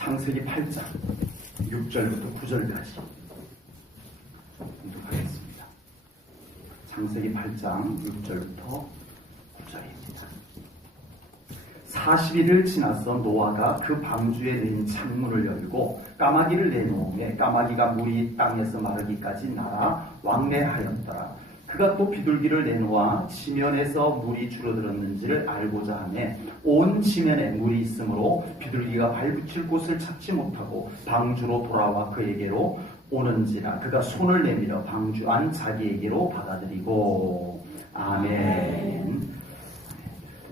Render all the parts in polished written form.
창세기 8장 6절부터 9절까지 공독하겠습니다. 창세기 8장 6절부터 9절입니다. 40일을 지나서 노아가 그 방주에 낸 창문을 열고 까마귀를 내놓음에 까마귀가 물이 땅에서 마르기까지 날아 왕래하였더라. 그가 또 비둘기를 내놓아 지면에서 물이 줄어들었는지를 알고자 하매 온 지면에 물이 있으므로 비둘기가 발붙일 곳을 찾지 못하고 방주로 돌아와 그에게로 오는지라. 그가 손을 내밀어 방주 안 자기에게로 받아들이고. 아멘.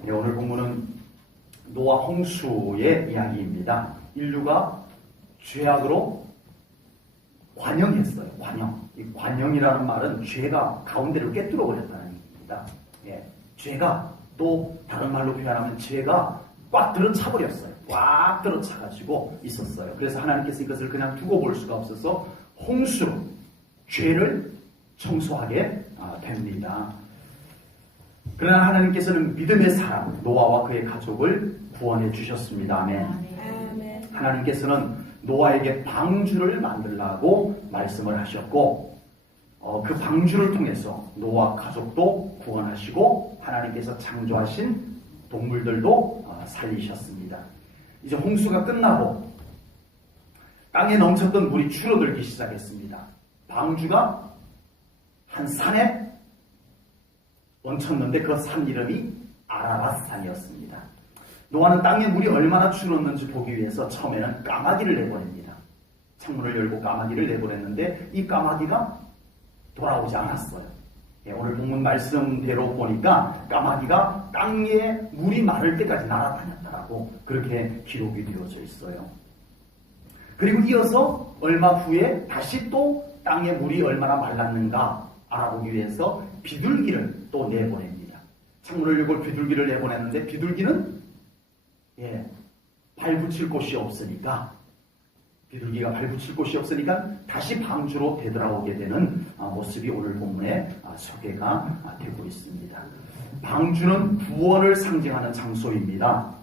네, 오늘 본문은 노아 홍수의 이야기입니다. 인류가 죄악으로 관영했어요. 관영. 이 관영이라는 말은 죄가 가운데를 깨뚫어 버렸다는 얘기입니다. 예, 죄가 또 다른 말로 표현하면 죄가 꽉 들어차 버렸어요. 꽉 들어차 가지고 있었어요. 그래서 하나님께서 이것을 그냥 두고 볼 수가 없어서 홍수로 죄를 청소하게 됩니다. 그러나 하나님께서는 믿음의 사람 노아와 그의 가족을 구원해 주셨습니다. 아멘. 하나님께서는 노아에게 방주를 만들라고 말씀을 하셨고 그 방주를 통해서 노아 가족도 구원하시고 하나님께서 창조하신 동물들도 살리셨습니다. 이제 홍수가 끝나고 땅에 넘쳤던 물이 줄어들기 시작했습니다. 방주가 한 산에 얹혔는데 그 산 이름이 아라랏 산이었습니다. 노아는 땅에 물이 얼마나 줄었는지 보기 위해서 처음에는 까마귀를 내보냅니다. 창문을 열고 까마귀를 내보냈는데 이 까마귀가 돌아오지 않았어요. 예, 오늘 본문 말씀대로 보니까 까마귀가 땅에 물이 마를 때까지 날아다녔다라고 그렇게 기록이 되어져 있어요. 그리고 이어서 얼마 후에 다시 또 땅에 물이 얼마나 말랐는가 알아보기 위해서 비둘기를 또 내보냅니다. 창문을 열고 비둘기를 내보냈는데 비둘기는 발붙일 곳이 없으니까 비둘기가 발붙일 곳이 없으니까 다시 방주로 되돌아오게 되는 모습이 오늘 본문에 소개가 되고 있습니다. 방주는 구원을 상징하는 장소입니다.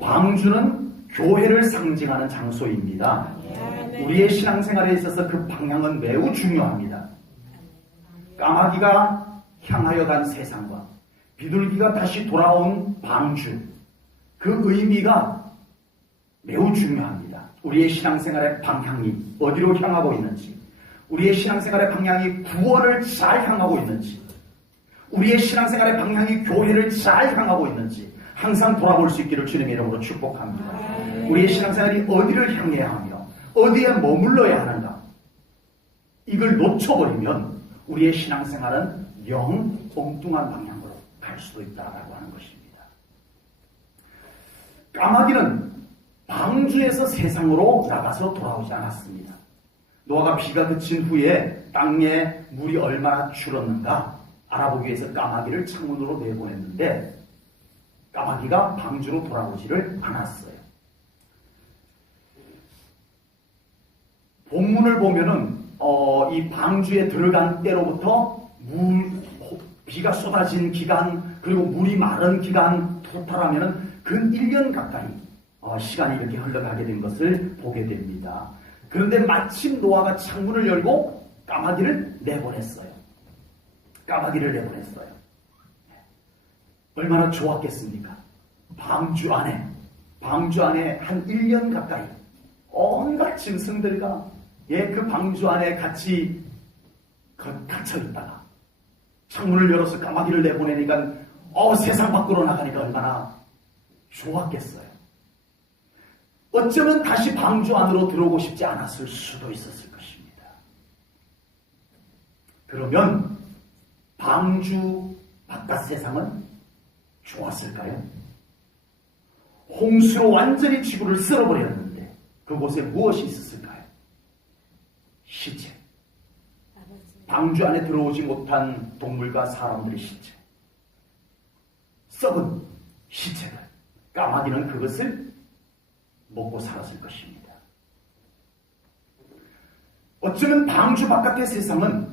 방주는 교회를 상징하는 장소입니다. 우리의 신앙생활에 있어서 그 방향은 매우 중요합니다. 까마귀가 향하여 간 세상과 비둘기가 다시 돌아온 방주, 그 의미가 매우 중요합니다. 우리의 신앙생활의 방향이 어디로 향하고 있는지, 우리의 신앙생활의 방향이 구원을 잘 향하고 있는지, 우리의 신앙생활의 방향이 교회를 잘 향하고 있는지 항상 돌아볼 수 있기를 주님의 이름으로 축복합니다. 우리의 신앙생활이 어디를 향해야 하며 어디에 머물러야 하는가, 이걸 놓쳐버리면 우리의 신앙생활은 영 엉뚱한 방향으로 갈 수도 있다라고 하는 것입니다. 까마귀는 방주에서 세상으로 나가서 돌아오지 않았습니다. 노아가 비가 그친 후에 땅에 물이 얼마나 줄었는가 알아보기 위해서 까마귀를 창문으로 내보냈는데 까마귀가 방주로 돌아오지를 않았어요. 본문을 보면은 이 방주에 들어간 때로부터 비가 쏟아진 기간 그리고 물이 마른 기간 토탈하면은 근 1년 가까이 시간이 이렇게 흘러가게 된 것을 보게 됩니다. 그런데 마침 노아가 창문을 열고 까마귀를 내보냈어요. 까마귀를 내보냈어요. 얼마나 좋았겠습니까? 방주 안에 한 1년 가까이 온갖 짐승들과 그 방주 안에 같이 갇혀 있다가 창문을 열어서 까마귀를 내보내니까 세상 밖으로 나가니까 얼마나 좋았겠어요. 어쩌면 다시 방주 안으로 들어오고 싶지 않았을 수도 있었을 것입니다. 그러면 방주 바깥 세상은 좋았을까요? 홍수로 완전히 지구를 쓸어버렸는데 그곳에 무엇이 있었을까요? 시체. 방주 안에 들어오지 못한 동물과 사람들의 시체. 썩은 시체들. 까마귀는 그것을 먹고 살았을 것입니다. 어쩌면 방주 바깥의 세상은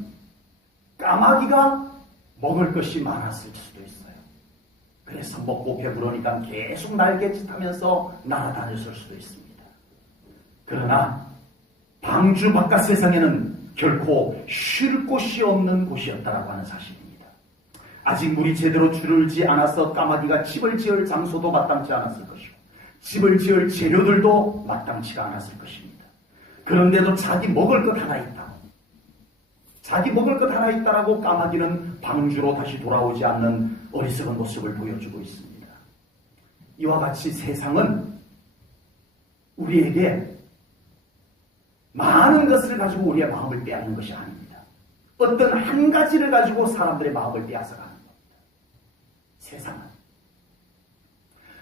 까마귀가 먹을 것이 많았을 수도 있어요. 그래서 먹고 배부르니까 계속 날개짓하면서 날아다녔을 수도 있습니다. 그러나 방주 바깥 세상에는 결코 쉴 곳이 없는 곳이었다라고 하는 사실입니다. 아직 물이 제대로 줄을지 않아서 까마귀가 집을 지을 장소도 마땅치 않았을 것이고 집을 지을 재료들도 마땅치가 않았을 것입니다. 그런데도 자기 먹을 것 하나 있다. 자기 먹을 것 하나 있다라고 까마귀는 방주로 다시 돌아오지 않는 어리석은 모습을 보여주고 있습니다. 이와 같이 세상은 우리에게 많은 것을 가지고 우리의 마음을 빼앗는 것이 아닙니다. 어떤 한 가지를 가지고 사람들의 마음을 빼앗아가는 겁니다. 세상은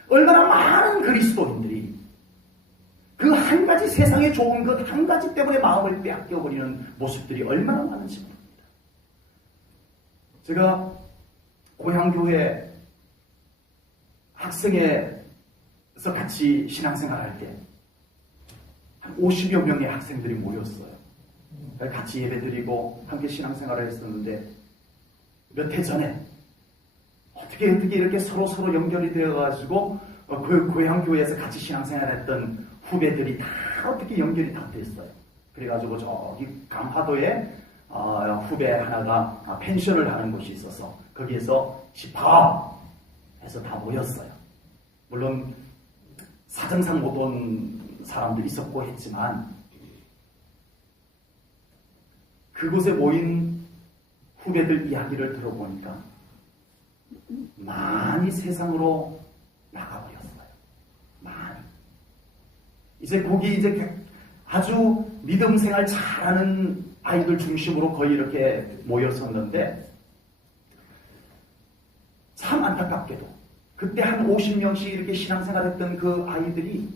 얼마나 많은 그리스도인들이 그 한 가지 세상에 좋은 것 한 가지 때문에 마음을 빼앗겨버리는 모습들이 얼마나 많은지 모릅니다. 제가 고향교회 학생회에서 같이 신앙생활할 때 한 50여 명의 학생들이 모였어요. 같이 예배드리고 함께 신앙생활을 했었는데 몇 해 전에 어떻게 이렇게 서로 연결이 되어가지고 그 고향교회에서 같이 신앙생활했던 후배들이 다 어떻게 연결이 다 됐어요. 그래가지고 저기 강화도에 후배 하나가 펜션을 하는 곳이 있어서 거기에서 집합해서 다 모였어요. 물론 사정상 못 온 사람도 있었고 했지만 그곳에 모인 후배들 이야기를 들어보니까 많이 세상으로 나가버렸어요. 많이. 이제 거기 아주 믿음 생활 잘하는 아이들 중심으로 거의 이렇게 모였었는데 참 안타깝게도 그때 한 50명씩 이렇게 신앙생활 했던 그 아이들이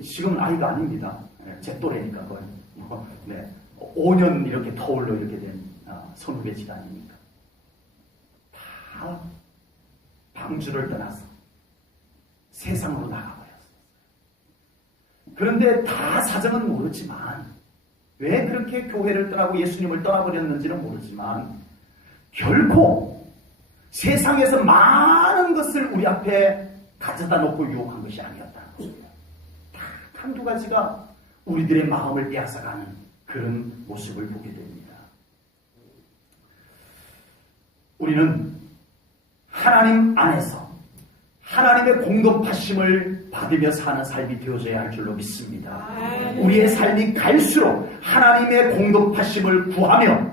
지금은 아이가 아닙니다. 제 또래니까 거의. 네. 5년 이렇게 터울로 이렇게 된 선후배 집안이니까 다 방주를 떠나서 세상으로 나가버렸어요. 그런데 다 사정은 모르지만 왜 그렇게 교회를 떠나고 예수님을 떠나버렸는지는 모르지만 결코 세상에서 많은 것을 우리 앞에 가져다 놓고 유혹한 것이 아니었다는 것입니다. 딱 한두 가지가 우리들의 마음을 빼앗아가는 그런 모습을 보게 됩니다. 우리는 하나님 안에서 하나님의 공급하심을 받으며 사는 삶이 되어져야 할 줄로 믿습니다. 우리의 삶이 갈수록 하나님의 공급하심을 구하며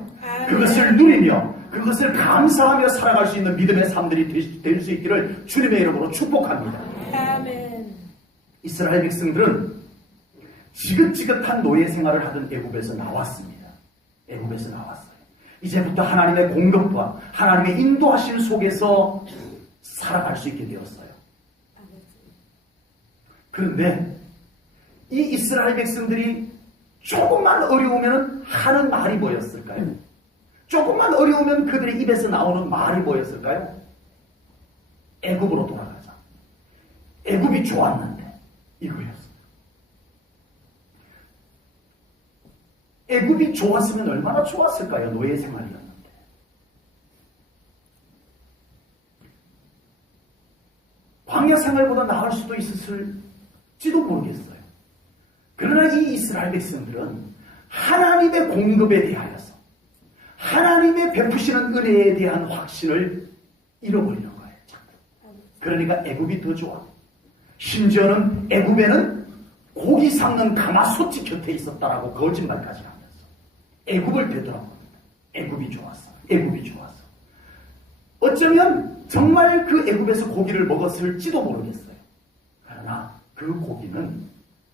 그것을 누리며 그것을 감사하며 살아갈 수 있는 믿음의 삶들이 될 수 있기를 주님의 이름으로 축복합니다. 이스라엘 백성들은 지긋지긋한 노예 생활을 하던 애굽에서 나왔습니다. 애굽에서 나왔어요. 이제부터 하나님의 공급과 하나님의 인도하심 속에서 살아갈 수 있게 되었어요. 그런데 이 이스라엘 백성들이 조금만 어려우면 하는 말이 뭐였을까요? 조금만 어려우면 그들의 입에서 나오는 말이 뭐였을까요? 애굽으로 돌아가자. 애굽이 좋았는데 이거였어요. 애굽이 좋았으면 얼마나 좋았을까요? 노예 생활이었는데. 광야 생활보다 나을 수도 있었을지도 모르겠어요. 그러나 이 이스라엘 백성들은 하나님의 공급에 대하여서 하나님의 베푸시는 은혜에 대한 확신을 잃어버리는 거예요. 그러니까 애굽이 더 좋아. 심지어는 애굽에는 고기 삶는 가마솥이 곁에 있었다라고 거짓말까지 하면서 애굽을 되돌아봅니다. 애굽이 좋았어. 애굽이 좋았어. 어쩌면 정말 그 애굽에서 고기를 먹었을지도 모르겠어요. 그러나 그 고기는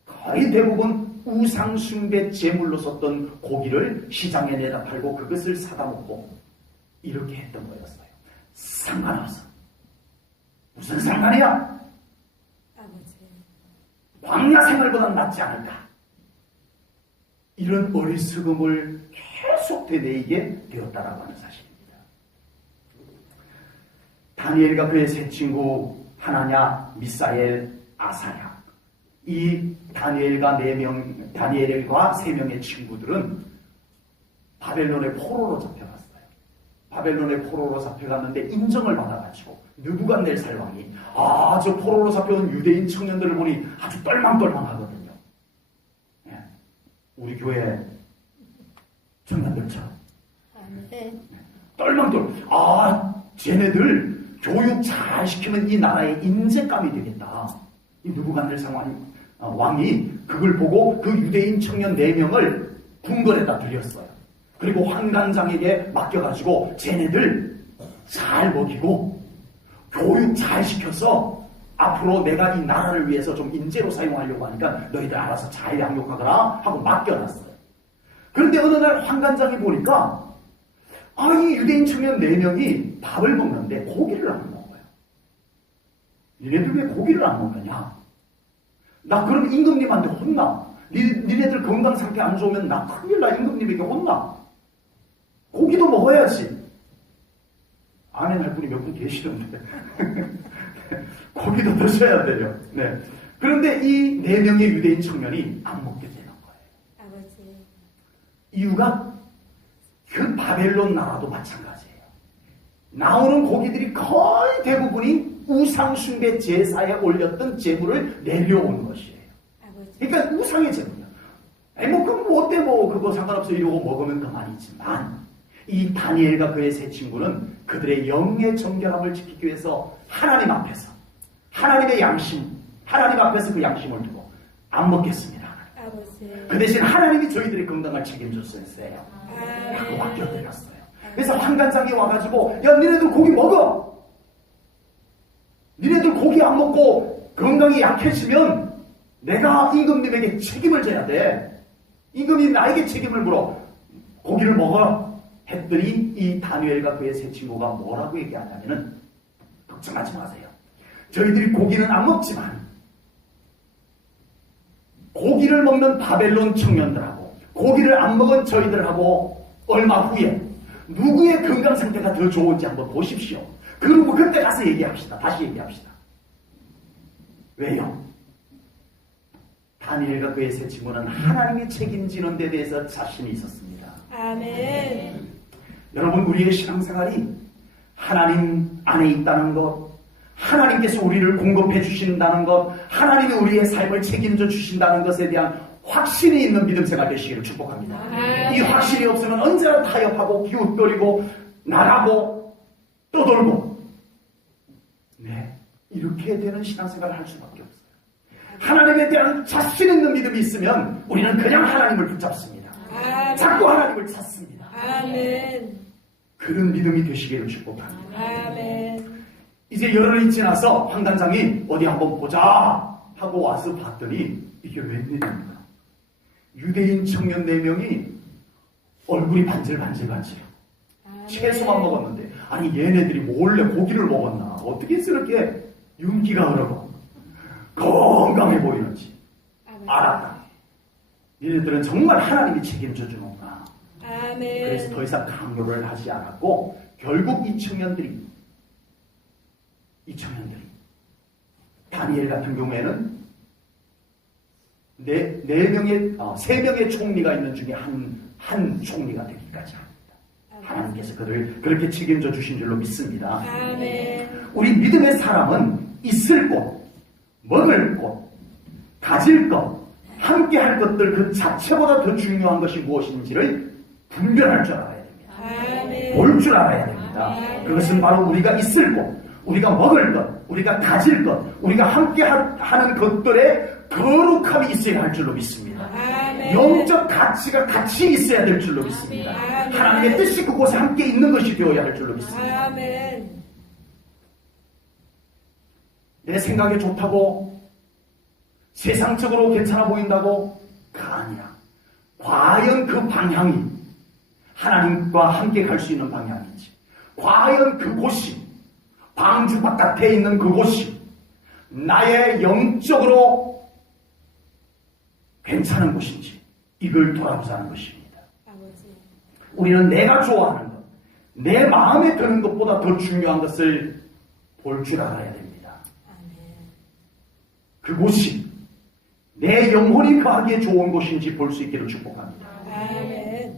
거의 대부분 우상숭배 제물로 썼던 고기를 시장에 내다 팔고 그것을 사다 먹고 이렇게 했던 거였어요. 상관없어. 무슨 상관이야? 광야 생활보다 낫지 않을까? 이런 어리석음을 계속 되뇌이게 되었다라고 하는 사실입니다. 다니엘과 그의 세 친구 하나냐, 미사엘, 아사야, 이 다니엘과 3명의 친구들은 바벨론의 포로로 잡혀갔어요. 바벨론의 포로로 잡혀갔는데 인정을 받아가지고 느부갓네살 왕이 저 포로로 잡혀온 유대인 청년들을 보니 아주 떨망떨망하거든요. 우리 교회 청년들처럼 아멘. 떨망떨. 쟤네들 교육 잘 시키면 이 나라의 인재감이 되겠다. 이 느부갓네살 왕이 그걸 보고 그 유대인 청년 4명을 궁궐에다 들였어요. 그리고 환관장에게 맡겨가지고 쟤네들 잘 먹이고 교육 잘 시켜서 앞으로 내가 이 나라를 위해서 좀 인재로 사용하려고 하니까 너희들 알아서 잘 양육하거라 하고 맡겨놨어요. 그런데 어느 날 환관장이 보니까 이 유대인 청년 4명이 밥을 먹는데 고기를 안 먹어요. 니네들 왜 고기를 안 먹느냐? 나 그럼 임금님한테 혼나. 니네들 건강 상태 안 좋으면 나 큰일 나. 임금님에게 혼나. 고기도 먹어야지. 아멘 할 분이 몇 분 계시던데. 고기도 드셔야 돼요. 네. 그런데 이 4명의 유대인 청년이 안 먹게 되는 거예요. 아버지. 이유가 그 바벨론 나라도 마찬가지예요. 나오는 고기들이 거의 대부분이 우상숭배 제사에 올렸던 제물을 내려온 것이에요. 아버지. 그러니까 우상의 제물이야. 그럼 어때 그거 상관없어 이러고 먹으면 그만이지만 이 다니엘과 그의 세 친구는 그들의 영의 정결함을 지키기 위해서 하나님 앞에서 하나님의 양심, 하나님 앞에서 그 양심을 두고 안 먹겠습니다. 아버지. 그 대신 하나님이 저희들의 건강을 책임졌어요. 라고 맡겨드렸어요. 그래서 환관장이 와가지고 야 니네들 고기 먹어. 니네들 고기 안 먹고 건강이 약해지면 내가 임금님에게 책임을 져야 돼. 임금이 나에게 책임을 물어. 고기를 먹어. 했더니 이 다니엘과 그의 세 친구가 뭐라고 얘기하냐면은 걱정하지 마세요. 저희들이 고기는 안 먹지만 고기를 먹는 바벨론 청년들하고 고기를 안 먹은 저희들하고 얼마 후에 누구의 건강 상태가 더 좋은지 한번 보십시오. 그리고 그때 가서 얘기합시다. 다시 얘기합시다. 왜요? 다니엘과 그의 세 친구는 하나님이 책임지는 데 대해서 자신이 있었습니다. 아멘. 여러분 우리의 신앙생활이 하나님 안에 있다는 것, 하나님께서 우리를 공급해 주신다는 것, 하나님이 우리의 삶을 책임져 주신다는 것에 대한 확신이 있는 믿음 생활 되시기를 축복합니다. 이 확신이 없으면 언제나 타협하고 기웃거리고 나가고 떠돌고 이렇게 되는 신앙생활을 할 수밖에 없어요. 하나님에 대한 자신 있는 믿음이 있으면 우리는 그냥 하나님을 붙잡습니다. 자꾸 하나님을 찾습니다. 아멘. 그런 믿음이 되시기를 축복합니다. 아멘. 이제 열흘이 지나서 환관장이 어디 한번 보자 하고 와서 봤더니 이게 웬일입니까? 유대인 청년 4명이 얼굴이 반질반질반질. 채소만 먹었는데 아니 얘네들이 몰래 고기를 먹었나? 어떻게 저렇게 윤기가 흐르고 건강해 보이는지 알았다. 얘네들은 정말 하나님이 책임져 주는구나. 아멘. 그래서 더 이상 강요를 하지 않았고 결국 이 청년들이 다니엘 같은 경우에는 세 명의 총리가 있는 중에 한 총리가 되기까지 합니다. 하나님께서 그를 그렇게 책임져 주신 줄로 믿습니다. 아멘. 우리 믿음의 사람은 있을 곳, 먹을 곳, 가질 것, 함께 할 것들 그 자체보다 더 중요한 것이 무엇인지를 분별할 줄 알아야 됩니다. 아멘. 볼 줄 알아야 됩니다. 그것은 바로 우리가 있을 곳, 우리가 먹을 것, 우리가 가질 것, 우리가 함께 하는 것들의 거룩함이 있어야 할 줄로 믿습니다. 아멘. 영적 가치가 같이 있어야 될 줄로 믿습니다. 아멘. 하나님의 뜻이 그곳에 함께 있는 것이 되어야 할 줄로 믿습니다. 아멘. 내 생각이 좋다고 세상적으로 괜찮아 보인다고 가 아니라 과연 그 방향이 하나님과 함께 갈 수 있는 방향인지, 과연 그곳이 방주 바깥에 있는 그곳이 나의 영적으로 괜찮은 곳인지 이걸 돌아보자는 것입니다. 아버지. 우리는 내가 좋아하는 것, 내 마음에 드는 것보다 더 중요한 것을 볼 줄 알아야 됩니다. 아멘. 그곳이 내 영혼이 거하기에 좋은 곳인지 볼 수 있기를 축복합니다. 아멘.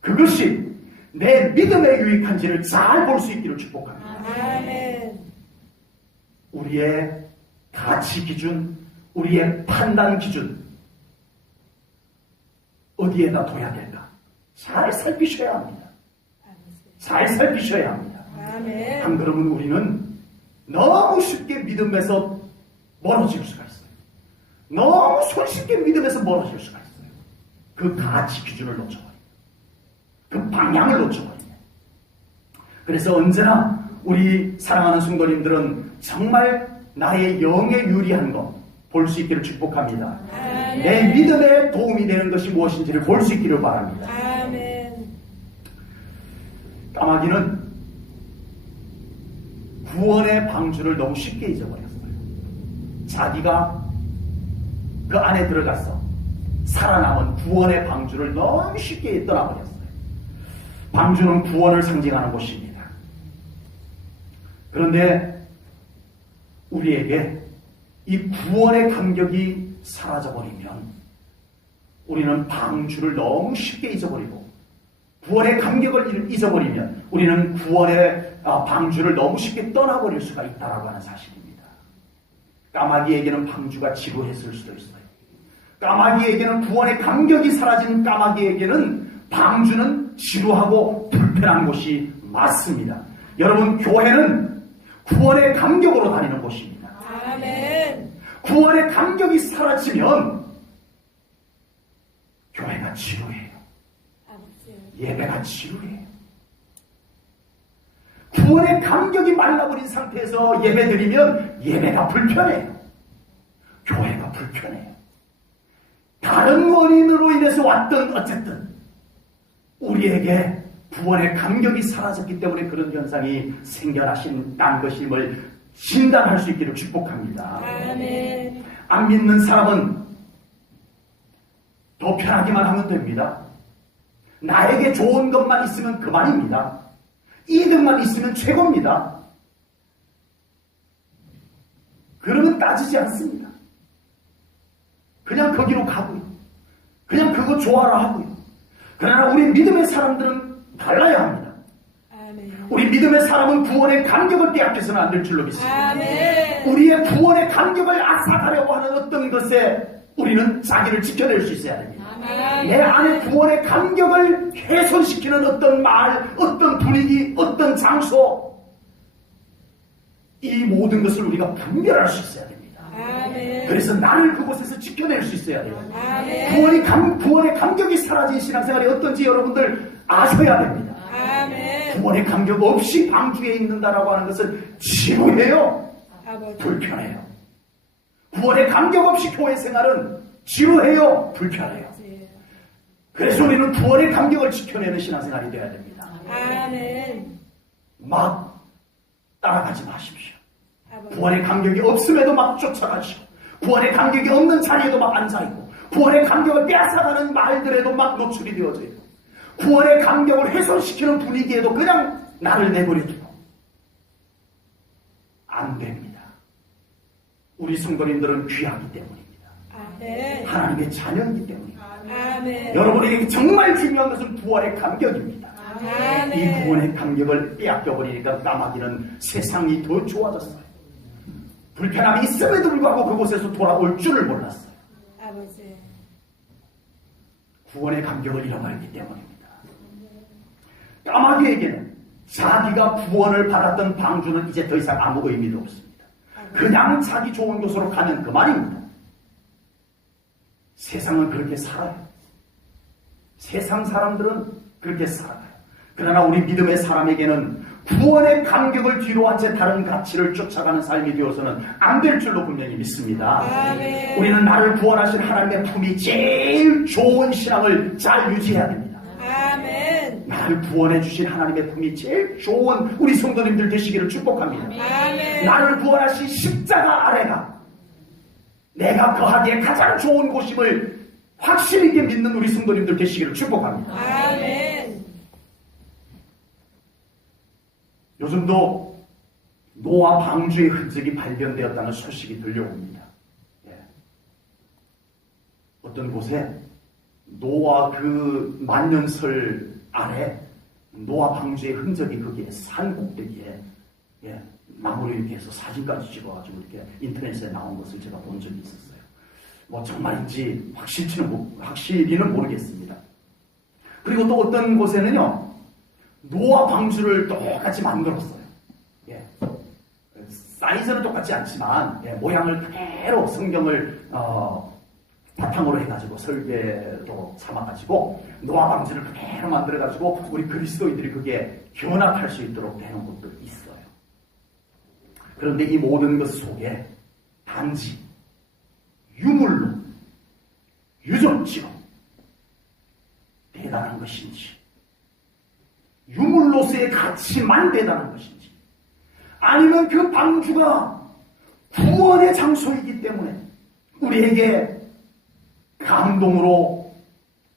그것이 내 믿음에 유익한지를 잘 볼 수 있기를 축복합니다. 아멘. 우리의 가치 기준, 우리의 판단 기준, 어디에다 둬야 될까? 잘 살피셔야 합니다. 잘 살피셔야 합니다. 아멘. 안 그러면 우리는 너무 쉽게 믿음에서 멀어질 수가 있어요. 너무 손쉽게 믿음에서 멀어질 수가 있어요. 그 가치 기준을 놓쳐버려요. 그 방향을 놓쳐버려요. 그래서 언제나 우리 사랑하는 성도님들은 정말 나의 영에 유리한 것 볼 수 있기를 축복합니다. 아멘. 내 믿음에 도움이 되는 것이 무엇인지를 볼 수 있기를 바랍니다. 아멘. 까마귀는 구원의 방주를 너무 쉽게 잊어버렸어요. 자기가 그 안에 들어가서 살아남은 구원의 방주를 너무 쉽게 떠나버렸어요. 방주는 구원을 상징하는 곳입니다. 그런데 우리에게 이 구원의 감격이 사라져버리면 우리는 방주를 너무 쉽게 잊어버리고 구원의 감격을 잊어버리면 우리는 구원의 방주를 너무 쉽게 떠나버릴 수가 있다고 하는 사실입니다. 까마귀에게는 방주가 지루했을 수도 있어요. 까마귀에게는 구원의 감격이 사라진 까마귀에게는 방주는 지루하고 불편한 곳이 맞습니다. 여러분, 교회는 구원의 감격으로 다니는 곳입니다. 아멘. 구원의 감격이 사라지면 교회가 지루해요. 예배가 지루해요. 구원의 감격이 말라버린 상태에서 예배드리면 예배가 불편해요. 교회가 불편해요. 다른 원인으로 인해서 왔던 어쨌든 우리에게 구원의 감격이 사라졌기 때문에 그런 현상이 생겨나신다는 것임을 진단할 수 있기를 축복합니다. 아멘. 안 믿는 사람은 더 편하기만 하면 됩니다. 나에게 좋은 것만 있으면 그만입니다. 이득만 있으면 최고입니다. 그러면 따지지 않습니다. 그냥 거기로 가고요. 그냥 그거 좋아라 하고요. 그러나 우리 믿음의 사람들은 달라야 합니다. 아멘. 우리 믿음의 사람은 구원의 감격을 빼앗겨서는 안 될 줄로 믿습니다. 아멘. 우리의 구원의 감격을 앗아가려고 하는 어떤 것에 우리는 자기를 지켜낼 수 있어야 됩니다. 아멘. 내 안에 구원의 감격을 훼손시키는 어떤 말, 어떤 분위기, 어떤 장소, 이 모든 것을 우리가 분별할 수 있어야 됩니다. 아멘. 그래서 나를 그곳에서 지켜낼 수 있어야 돼요. 아멘. 구원의 감격이 사라진 신앙생활이 어떤지 여러분들 아셔야 됩니다. 아멘. 구원의 감격 없이 방주에 있는다라고 하는 것은 지루해요. 아버지. 불편해요. 구원의 감격 없이 교회 생활은 지루해요. 불편해요. 그래서 우리는 구원의 감격을 지켜내는 신앙생활이 되어야 됩니다. 아멘. 막 따라가지 마십시오. 아버지. 구원의 감격이 없음에도 막 쫓아가시고 구원의 감격이 없는 자리에도 막 앉아있고 구원의 감격을 빼앗아가는 말들에도 막 노출이 되어져 있고 구원의 감격을 훼손시키는 분위기에도 그냥 나를 내버려두고 안 됩니다. 우리 성도님들은 귀하기 때문입니다. 아멘. 하나님의 자녀이기 때문입니다. 아멘. 여러분에게 정말 중요한 것은 구원의 감격입니다. 아멘. 이 구원의 감격을 빼앗겨버리니까 까마귀는 세상이 더 좋아졌어요. 불편함이 있음에도 불구하고 그곳에서 돌아올 줄을 몰랐어요. 아버지. 구원의 감격을 잃어버렸기 때문입니다. 까마귀에게는 자기가 구원을 받았던 방주는 이제 더 이상 아무 의미도 없습니다. 그냥 자기 좋은 곳으로 가면 그만입니다. 세상은 그렇게 살아요. 세상 사람들은 그렇게 살아요. 그러나 우리 믿음의 사람에게는 구원의 감격을 뒤로 한 채 다른 가치를 쫓아가는 삶이 되어서는 안 될 줄로 분명히 믿습니다. 아멘. 우리는 나를 구원하신 하나님의 품이 제일 좋은 신앙을 잘 유지해야 됩니다. 아멘. 나를 구원해 주신 하나님의 품이 제일 좋은 우리 성도님들 되시기를 축복합니다. 아멘. 나를 구원하신 십자가 아래가 내가 거하기에 가장 좋은 곳임을 확실히 있게 믿는 우리 성도님들 되시기를 축복합니다. 아멘. 요즘도 노아 방주의 흔적이 발견되었다는 소식이 들려옵니다. 예. 어떤 곳에 노아 그 만년설 아래 노아 방주의 흔적이 거기에 산 꼭대기에 나무를 이렇게 해서 사진까지 찍어가지고 이렇게 인터넷에 나온 것을 제가 본 적이 있었어요. 뭐 정말인지 확실히는 모르겠습니다. 그리고 또 어떤 곳에는요, 노아 방주를 똑같이 만들었어요. 예. 사이즈는 똑같지 않지만, 예, 모양을 그대로 성경을, 바탕으로 해가지고 설계도 삼아가지고 노아 방주를 그대로 만들어가지고 우리 그리스도인들이 그게 견학할 수 있도록 되는 것도 있어요. 그런데 이 모든 것 속에 단지 유물로, 유적지로 대단한 것인지, 유물로서의 가치만 대단한 것인지, 아니면 그 방주가 구원의 장소이기 때문에 우리에게 감동으로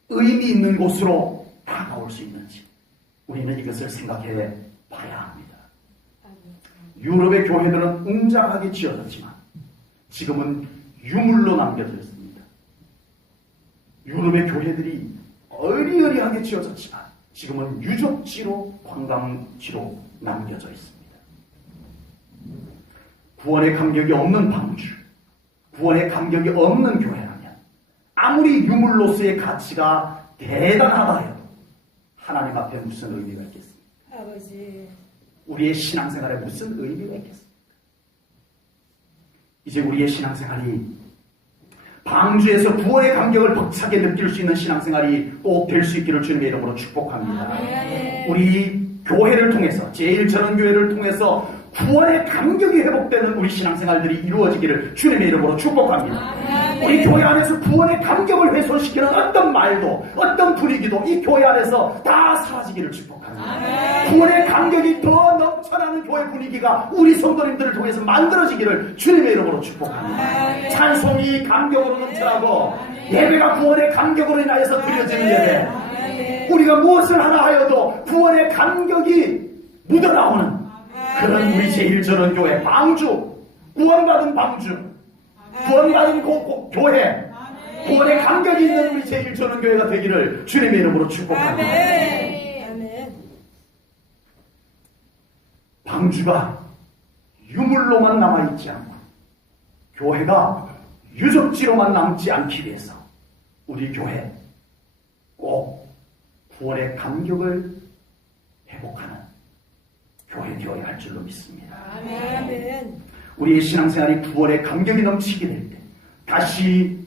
의미 있는 곳으로 다가올 수 있는지, 우리는 이것을 생각해 봐야 합니다. 유럽의 교회들은 웅장하게 지어졌지만 지금은 유물로 남겨져 있습니다. 유럽의 교회들이 어리어리하게 지어졌지만 지금은 유적지로, 관광지로 남겨져 있습니다. 구원의 감격이 없는 방주, 구원의 감격이 없는 교회라면 아무리 유물로서의 가치가 대단하다 해도 하나님 앞에 무슨 의미가 있겠습니까? 아버지. 우리의 신앙생활에 무슨 의미가 있겠습니까? 이제 우리의 신앙생활이 방주에서 구원의 감격을 벅차게 느낄 수 있는 신앙생활이 꼭 될 수 있기를 주님의 이름으로 축복합니다. 아멘. 우리 교회를 통해서, 제1전원교회를 통해서 구원의 감격이 회복되는 우리 신앙생활들이 이루어지기를 주님의 이름으로 축복합니다. 아멘. 우리 교회 안에서 구원의 감격을 훼손시키는 어떤 말도, 어떤 분위기도 이 교회 안에서 다 사라지기를 축복합니다. 아멘. 구원의 감격이 더 넘쳐나는 교회 분위기가 우리 성도님들을 통해서 만들어지기를 주님의 이름으로 축복합니다. 아멘. 찬송이 감격으로 넘쳐나고 예배가 구원의 감격으로 인하여서 드려지는 예배, 아멘. 우리가 무엇을 하나 하여도 구원의 감격이 묻어나오는 그런 우리 제1전원교회 방주, 구원받은 방주, 구원받은 교회, 구원의 감격이 있는 우리 제1전원교회가 되기를 주님의 이름으로 축복합니다. 아멘. 방주가 유물로만 남아있지 않고 교회가 유적지로만 남지 않기 위해서 우리 교회 꼭 구원의 감격을 회복하는 교회 되어야 할 줄로 믿습니다. 아멘. 우리의 신앙생활이 구원의 감격이 넘치게 될 때 다시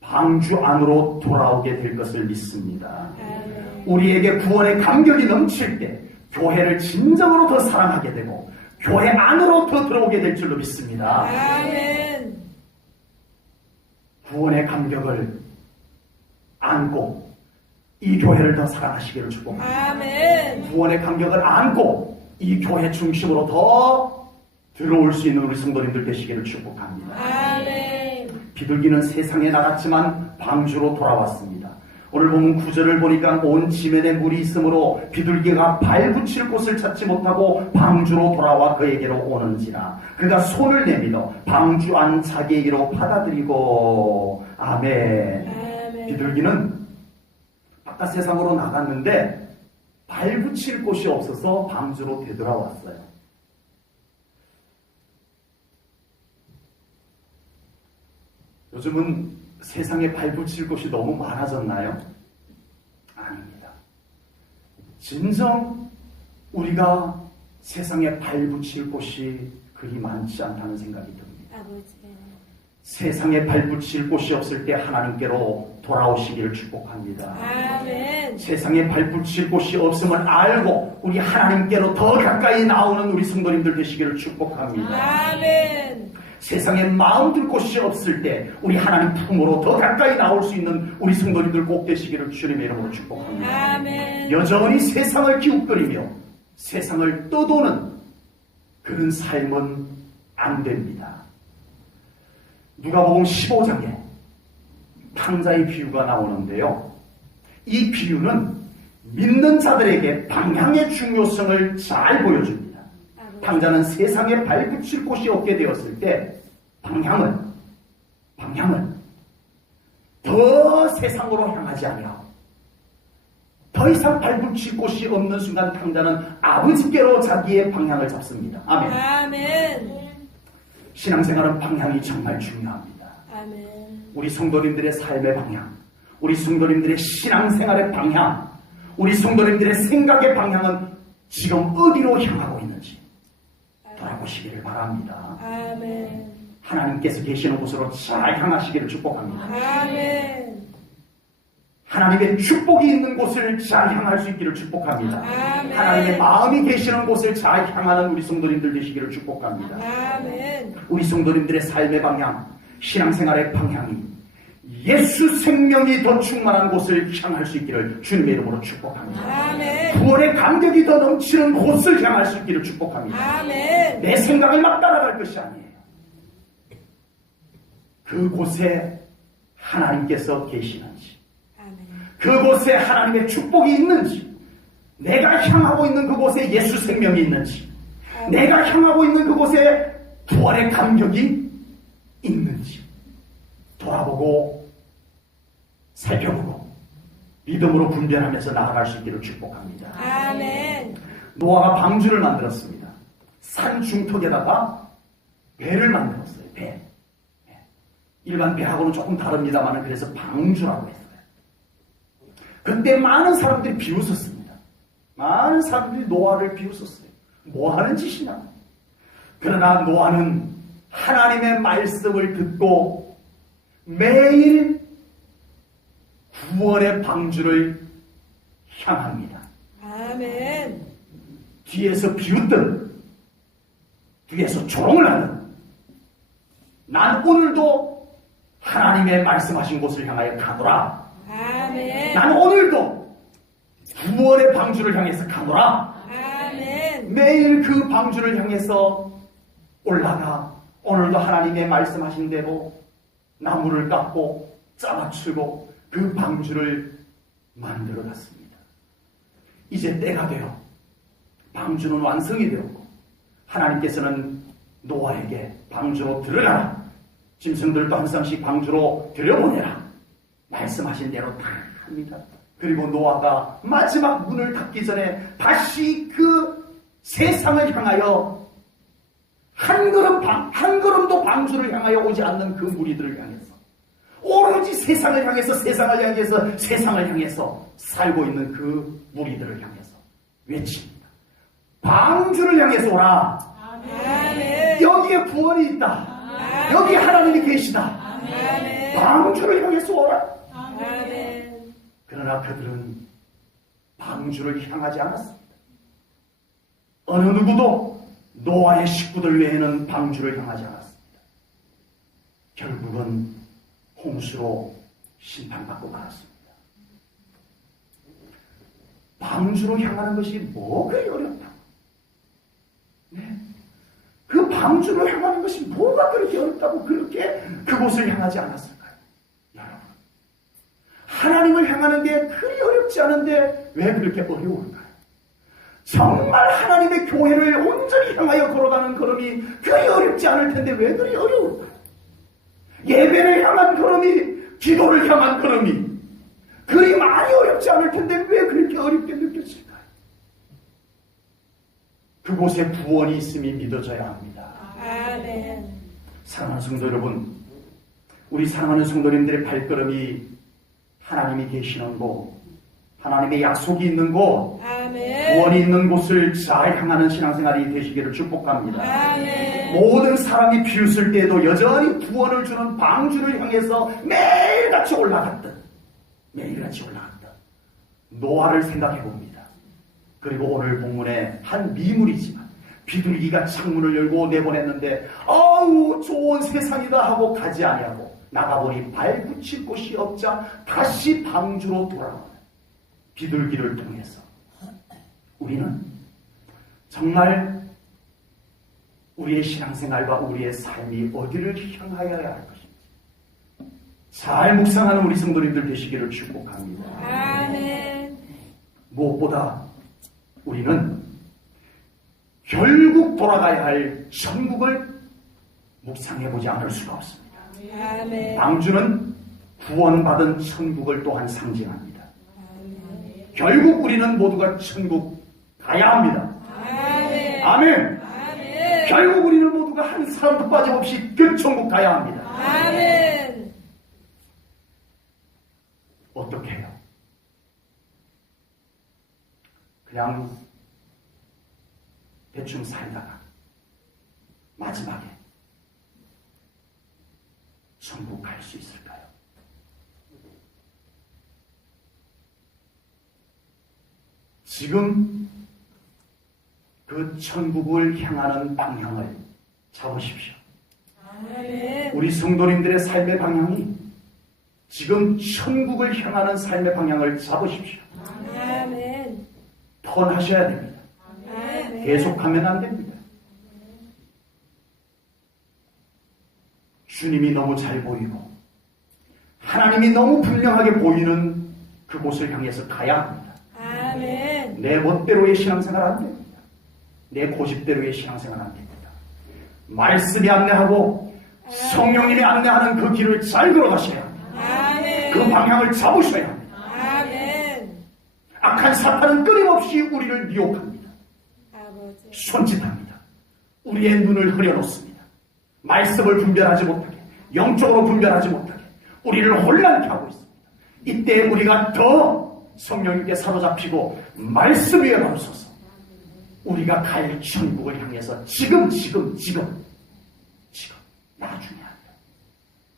방주 안으로 돌아오게 될 것을 믿습니다. 아멘. 우리에게 구원의 감격이 넘칠 때 교회를 진정으로 더 사랑하게 되고 교회 안으로 더 들어오게 될 줄로 믿습니다. 아멘. 구원의 감격을 안고 이 교회를 더 사랑하시기를 축복합니다. 아멘. 구원의 감격을 안고 이 교회 중심으로 더 들어올 수 있는 우리 성도님들 되시기를 축복합니다. 아멘. 비둘기는 세상에 나갔지만 방주로 돌아왔습니다. 오늘 보면 구절을 보니까 온 지면에 물이 있으므로 비둘기가 발 붙일 곳을 찾지 못하고 방주로 돌아와 그에게로 오는지라 그가 손을 내밀어 방주 안 자기에게로 받아들이고 아멘. 아멘. 비둘기는 바깥 세상으로 나갔는데 발 붙일 곳이 없어서 방주로 되돌아왔어요. 요즘은 세상에 발 붙일 곳이 너무 많아졌나요? 아닙니다. 진정 우리가 세상에 발 붙일 곳이 그리 많지 않다는 생각이 듭니다. 아버지. 세상에 발 붙일 곳이 없을 때 하나님께로 돌아오시기를 축복합니다. 아멘. 세상에 발 붙일 곳이 없음을 알고 우리 하나님께로 더 가까이 나오는 우리 성도님들 되시기를 축복합니다. 아멘. 세상에 마음 둘 곳이 없을 때 우리 하나님 품으로 더 가까이 나올 수 있는 우리 성도님들 꼭 되시기를 주님의 이름으로 축복합니다. 아멘. 여전히 세상을 기웃거리며 세상을 떠도는 그런 삶은 안 됩니다. 누가복음 15장에 탕자의 비유가 나오는데요. 이 비유는 믿는 자들에게 방향의 중요성을 잘 보여줍니다. 탕자는 세상에 발붙일 곳이 없게 되었을 때 방향을 더 세상으로 향하지 아니하고 더 이상 발붙일 곳이 없는 순간 탕자는 아버지께로 자기의 방향을 잡습니다. 아멘. 아멘. 신앙생활은 방향이 정말 중요합니다. 아멘. 우리 성도님들의 삶의 방향, 우리 성도님들의 신앙생활의 방향, 우리 성도님들의 생각의 방향은 지금 어디로 향하고 있는지 돌아보시기를 바랍니다. 아멘. 하나님께서 계시는 곳으로 잘 향하시기를 축복합니다. 아멘. 하나님의 축복이 있는 곳을 잘 향할 수 있기를 축복합니다. 아멘. 하나님의 마음이 계시는 곳을 잘 향하는 우리 성도님들 되시기를 축복합니다. 아멘. 우리 성도님들의 삶의 방향, 신앙생활의 방향이 예수 생명이 더 충만한 곳을 향할 수 있기를 주님의 이름으로 축복합니다. 아멘. 구원의 감격이 더 넘치는 곳을 향할 수 있기를 축복합니다. 아멘. 내 생각을 막 따라갈 것이 아니에요. 그곳에 하나님께서 계시는지, 아멘. 그곳에 하나님의 축복이 있는지, 내가 향하고 있는 그곳에 예수 생명이 있는지, 내가 향하고 있는 그곳에 구원의 감격이 있는지 돌아보고 살펴보고 믿음으로 분별하면서 나아갈 수 있기를 축복합니다. 아멘. 노아가 방주를 만들었습니다. 산 중턱에다가 배를 만들었어요. 배. 일반 배하고는 조금 다릅니다만 그래서 방주라고 했어요. 그때 많은 사람들이 비웃었습니다. 많은 사람들이 노아를 비웃었어요. 뭐 하는 짓이냐. 그러나 노아는 하나님의 말씀을 듣고 매일 구원의 방주를 향합니다. 아멘. 뒤에서 비웃든 뒤에서 조롱을 하든 난 오늘도 하나님의 말씀하신 곳을 향하여 가노라. 아멘. 난 오늘도 구원의 방주를 향해서 가노라. 아멘. 매일 그 방주를 향해서 올라가 오늘도 하나님의 말씀하신 대로 나무를 깎고 짜맞추고 그 방주를 만들어 갔습니다. 이제 때가 되어 방주는 완성이 되었고 하나님께서는 노아에게 방주로 들어가라. 짐승들도 한 쌍씩 방주로 들여보내라. 말씀하신 대로 다 합니다. 그리고 노아가 마지막 문을 닫기 전에 다시 그 세상을 향하여 한 걸음도 방주를 향하여 오지 않는 그 무리들을 향해서 오로지 세상을 향해서 세상을 향해서 살고 있는 그 무리들을 향해서 외칩니다. 방주를 향해서 오라. 아멘. 여기에 구원이 있다. 여기 하나님이 계시다. 아멘. 방주를 향해서 오라. 아멘. 그러나 그들은 방주를 향하지 않았습니다. 어느 누구도 노아의 식구들 외에는 방주를 향하지 않았습니다. 결국은 홍수로 심판받고 말았습니다. 방주로 향하는 것이 뭐 그리 어렵다고. 네. 그 방주로 향하는 것이 뭐가 그렇게 어렵다고 그렇게 그곳을 향하지 않았을까요? 여러분, 하나님을 향하는 게 그리 어렵지 않은데 왜 그렇게 어려울까요? 정말 하나님의 교회를 온전히 향하여 걸어가는 걸음이 그리 어렵지 않을 텐데 왜 그리 어려울까요? 예배를 향한 걸음이, 기도를 향한 걸음이 그리 많이 어렵지 않을 텐데 왜 그렇게 어렵게 느껴질까요? 그곳에 구원이 있음이 믿어져야 합니다. 아멘. 사랑하는 성도 여러분, 우리 사랑하는 성도님들의 발걸음이 하나님이 계시는 곳, 하나님의 약속이 있는 곳, 아멘. 구원이 있는 곳을 잘 향하는 신앙생활이 되시기를 축복합니다. 아멘. 모든 사람이 비웃을 때에도 여전히 구원을 주는 방주를 향해서 매일같이 올라갔던 노아를 생각해 봅니다. 그리고 오늘 본문에 한 미물이지만 비둘기가 창문을 열고 내보냈는데 아우 좋은 세상이다 하고 가지 아니하고 나가보니 발붙일 곳이 없자 다시 방주로 돌아오는 비둘기를 통해서 우리는 정말 우리의 신앙생활과 우리의 삶이 어디를 향하여야 할 것인지 잘 묵상하는 우리 성도님들 되시기를 축복합니다. 아멘. 무엇보다 우리는 결국 돌아가야 할 천국을 묵상해보지 않을 수가 없습니다. 아멘. 방주는 구원받은 천국을 또한 상징합니다. 아멘. 결국 우리는 모두가 천국 가야 합니다. 아멘. 아멘. 아멘. 결국 우리는 모두가 한 사람도 빠짐없이 그 천국 가야 합니다. 아멘. 그냥 대충 살다가 마지막에 천국 갈 수 있을까요? 지금 그 천국을 향하는 방향을 잡으십시오. 아멘. 우리 성도님들의 삶의 방향이 지금 천국을 향하는 삶의 방향을 잡으십시오. 아멘. 턴하셔야 됩니다. 아멘. 계속하면 안 됩니다. 주님이 너무 잘 보이고 하나님이 너무 분명하게 보이는 그곳을 향해서 가야 합니다. 아멘. 내 멋대로의 신앙생활 안 됩니다. 내 고집대로의 신앙생활 안 됩니다. 말씀이 안내하고 성령님이 안내하는 그 길을 잘 걸어가셔야 합니다. 아멘. 그 방향을 잡으셔야 합니다. 아멘. 악한 사탄은 끊임없이 우리를 미혹합니다. 아버지. 손짓합니다. 우리의 눈을 흐려놓습니다. 말씀을 분별하지 못하게, 영적으로 분별하지 못하게 우리를 혼란케 하고 있습니다. 이때 우리가 더 성령님께 사로잡히고 말씀 위에 멈서서 우리가 갈 천국을 향해서 지금 나중에 합니다.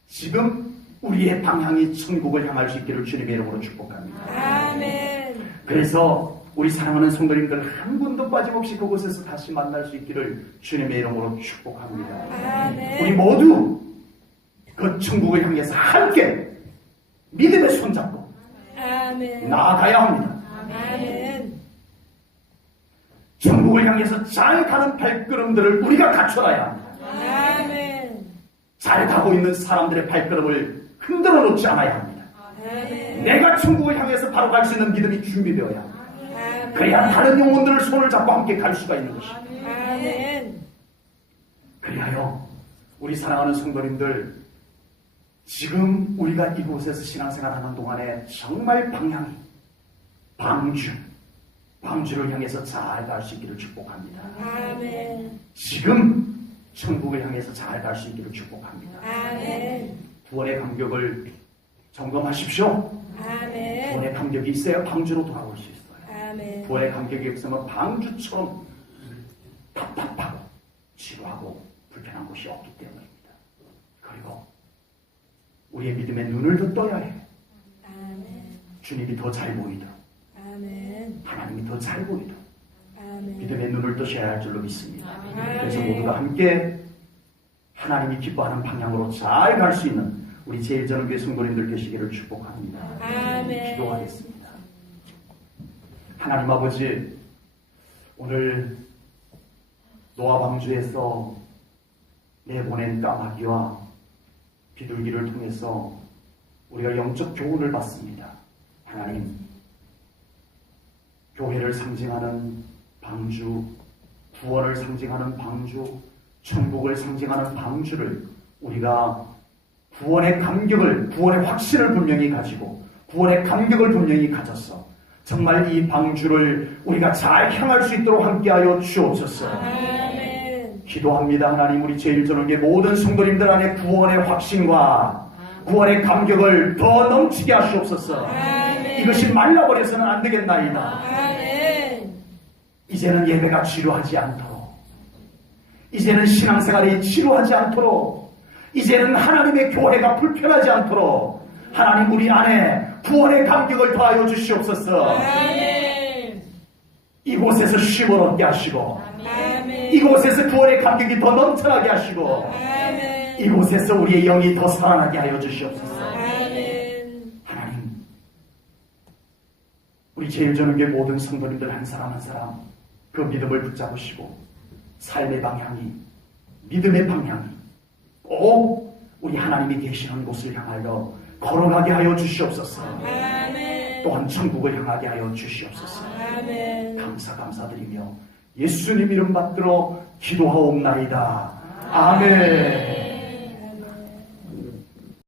지금 우리의 방향이 천국을 향할 수 있기를 주님의 이름으로 축복합니다. 아멘. 그래서 우리 사랑하는 성도님들 한 분도 빠짐없이 그곳에서 다시 만날 수 있기를 주님의 이름으로 축복합니다. 아멘. 우리 모두 그 천국을 향해서 함께 믿음의 손잡고 아멘. 나아가야 합니다. 아멘. 천국을 향해서 잘 가는 발걸음들을 우리가 갖춰놔야 합니다. 아멘. 잘 가고 있는 사람들의 발걸음을 흔들어 놓지 않아야 합니다. 아멘. 내가 천국을 향해서 바로 갈 수 있는 믿음이 준비되어야 합니다. 아멘. 그래야 다른 영혼들을 손을 잡고 함께 갈 수가 있는 것입니다. 아멘. 그리하여 우리 사랑하는 성도님들, 지금 우리가 이곳에서 신앙생활하는 동안에 정말 방향이 방주를 향해서 잘 갈 수 있기를 축복합니다. 아멘. 지금 천국을 향해서 잘 갈 수 있기를 축복합니다. 아멘. 구원의 감격을 점검하십시오. 아멘. 구원의 감격이 있어야 방주로 돌아올 수 있어요. 아멘. 구원의 감격이 없으면 방주처럼 답답하고 지루하고 불편한 곳이 없기 때문입니다. 그리고 우리의 믿음의 눈을 더 떠야 해요. 아멘. 주님이 더 잘 보이도록, 아멘. 하나님이 더 잘 보이도록 아멘. 믿음의 눈을 뜨셔야 할 줄로 믿습니다. 아멘. 그래서 모두가 함께 하나님이 기뻐하는 방향으로 잘 갈 수 있는 우리 제일전원교회 성도님들 되시기를 축복합니다. 아멘. 기도하겠습니다. 하나님 아버지, 오늘 노아 방주에서 내보낸 까마귀와 비둘기를 통해서 우리가 영적 교훈을 받습니다. 하나님, 교회를 상징하는 방주, 구원을 상징하는 방주, 천국을 상징하는 방주를 우리가 구원의 감격을, 구원의 확신을 분명히 가지고 구원의 감격을 분명히 가졌어. 정말 이 방주를 우리가 잘 향할 수 있도록 함께하여 주옵소서. 아멘. 기도합니다. 하나님, 우리 제일전원교회 모든 성도님들 안에 구원의 확신과 구원의 감격을 더 넘치게 하시옵소서. 아멘. 이것이 말라버려서는 안 되겠나이다. 아멘. 이제는 예배가 지루하지 않도록, 이제는 신앙생활이 지루하지 않도록, 이제는 하나님의 교회가 불편하지 않도록 하나님 우리 안에 구원의 감격을 더하여 주시옵소서. 아멘. 이곳에서 쉼을 얻게 하시고, 아멘. 이곳에서 구원의 감격이 더 넘쳐나게 하시고, 아멘. 이곳에서 우리의 영이 더 살아나게 하여 주시옵소서. 아멘. 하나님, 우리 제일전원교회 모든 성도님들 한 사람 한 사람 그 믿음을 붙잡으시고 삶의 방향이, 믿음의 방향이 꼭 우리 하나님이 계시는 곳을 향하여 걸어가게 하여 주시옵소서. 아멘. 또한 천국을 향하게 하여 주시옵소서. 아멘. 감사드리며 예수님 이름 받들어 기도하옵나이다. 아멘.